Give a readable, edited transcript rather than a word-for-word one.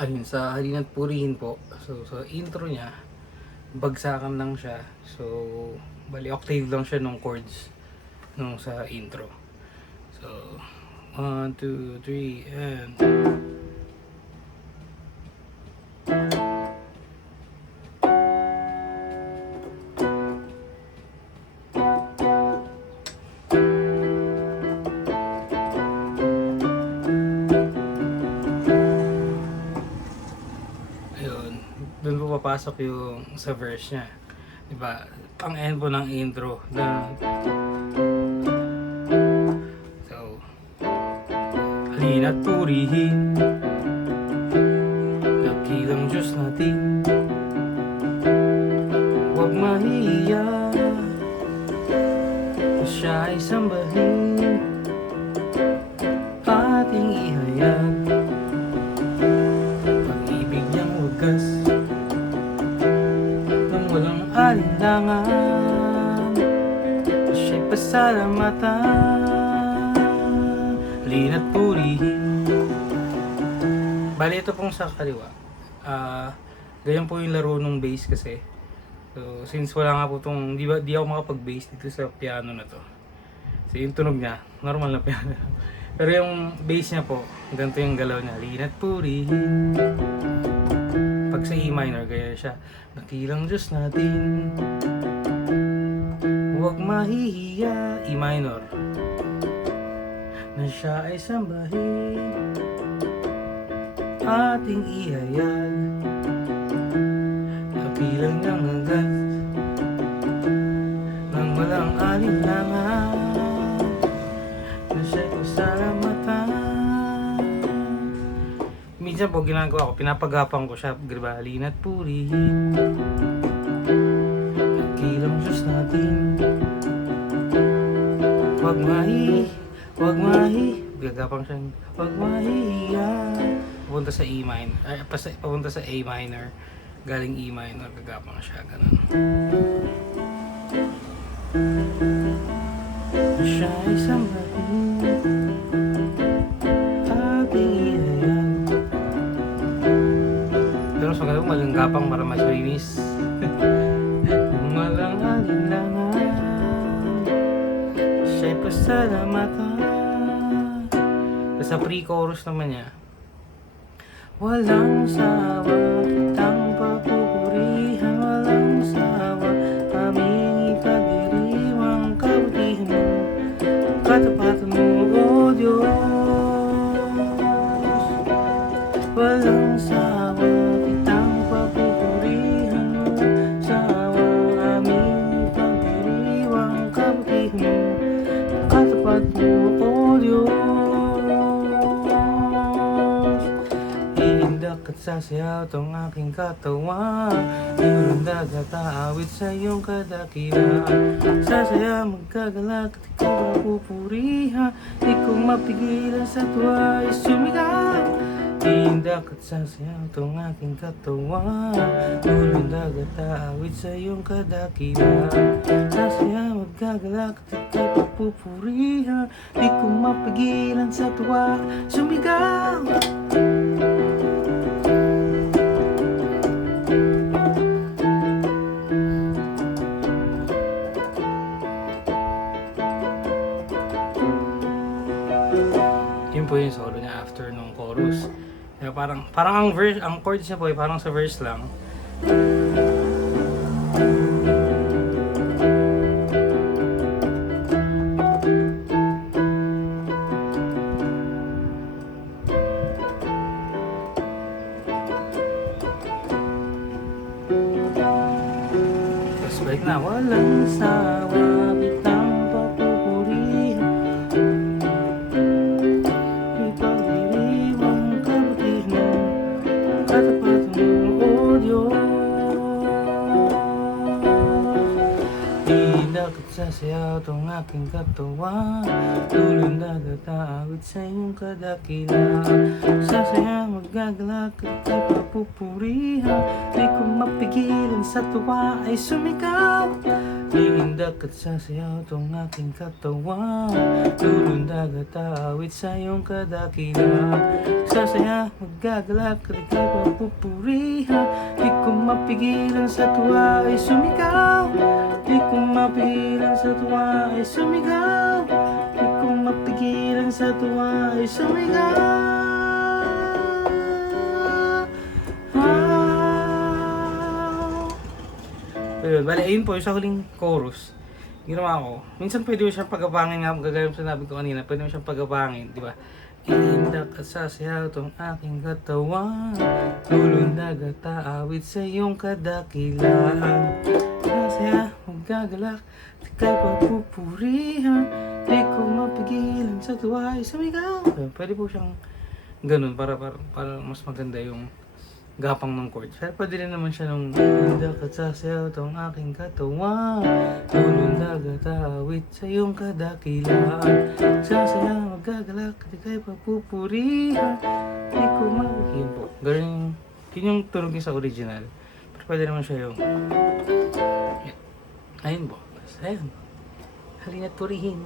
Ayun, sa Halina't Purihin po. So, sa intro niya, bagsakan lang siya. So, bali octave lang siya nung chords nung sa intro. So, 1, 2, 3, and... Ayun, dun po papasok yung sa verse niya. Diba? Ang end po ng intro. So, Halina't purihin, dakilang Diyos natin. Huwag mahiya, siya ay sambahin, ating ihayag pag-ibig niyang wagas nang walang alinlangan. Siya'y pasalamatan, halina't purihin. Bali ito pong sa kaliwa. Ganyan po yung laro ng bass kasi. So, since wala nga po itong, di ako makapag-bass dito sa piano na to. So, yung tunog niya, normal na piano. Pero yung bass niya po, ganito yung galaw niya. Halina't purihin. Pag sa E minor, gaya siya. Dakilang Diyos natin, huwag mahihiya. E minor. Na siya ay sambahin, ating ihayag dakilang niyang agad nang walang alinlangan. Na siya'y pasalamatan. Minsan po ginagawa ko, pinapagapang ko siya, diba? Halina't purihin, dakilang Diyos natin, huwag gagapang siya, huwag mahihiya. Papunta sa E minor, ay, papunta sa A minor, galing E minor, gagapang siya, ganun. Siya ay sambahin, ating ihayag. Pero mas maganda kung magang gapang para mas linis. Walang alinlangan, siya'y pasalamatan. Sa pre-chorus naman niya, walang sawa kitang papupurihan, walang sawa aming ipagdiriwang kabutihan mo, katapatan mo, O Diyos. Walang sawa kitang papupurihan, walang sawa aming ipagdiriwang kabutihan mo, katapatan mo, O Diyos. At sasayaw tong aking katawan, iyong dagat aawit sa iyong kadakilaan. Sasaya magkagalak at ikaw napupurihan, di ko mapigilan sa tuwa ay sumigaw. Iindak at sasayaw tong aking katawan, iyong dagat aawit sa iyong kadakilaan. Sasaya magkagalak at ikaw napupurihan, di ko mapigilan sa tuwa sumigaw. Yun po yung solo niya after nung chorus. Kaya parang ang verse, ang chords niya po ay parang sa verse lang. Tapos balik na, walang sawa kitang papupurihan, ipagdiriwang kabutihan mo, katapatan mo, O Diyos. Iindak at sasayaw tong aking katawan, tulong dagat aawit sa iyong kadakilaan. Sasaya magagalak at ika'y papupurihan, di ko mapigilan sa tuwa ay sumigaw. Iindak at sasayaw tong aking katawan. Lulundag at aawit sa iyong kadakilan. Sasaya, magagalak at ika'y papupurihan. Di ko mapigilan sa tuwa ay sumigaw. Di ko mapigilan sa tuwa ay sumigaw. Di ko mapigilan sa tuwa ay sumigaw. Ayun, bali, ayun po, yung sa huling chorus. Ginawa ko. Minsan pwede mo siyang pagabangin nga, gagawin mo sinabi ko kanina, pwede mo siyang pagabangin, di ba? Iindak at sasayaw tong aking katawan. Lulundag at aawit sa iyong kadakilaan. Sasaya, magagalak, at ika'y papupurihan. Di ko mapigilan sa tuwa ay sumigaw. Ayun, pwede po siyang ganun para mas maganda yung gapang ng chord. Pero pwede rin naman siya nung iindak at sasayaw tong aking katawan. Lulundag at aawit sa iyong kadakilaan. Sasaya, magagalak, at ika'y papupurihan. Di ko yun po. Ganun, yun yung tunog niya sa original. Pero pwede naman siya yung ayun po. Ayun. Halina't purihin.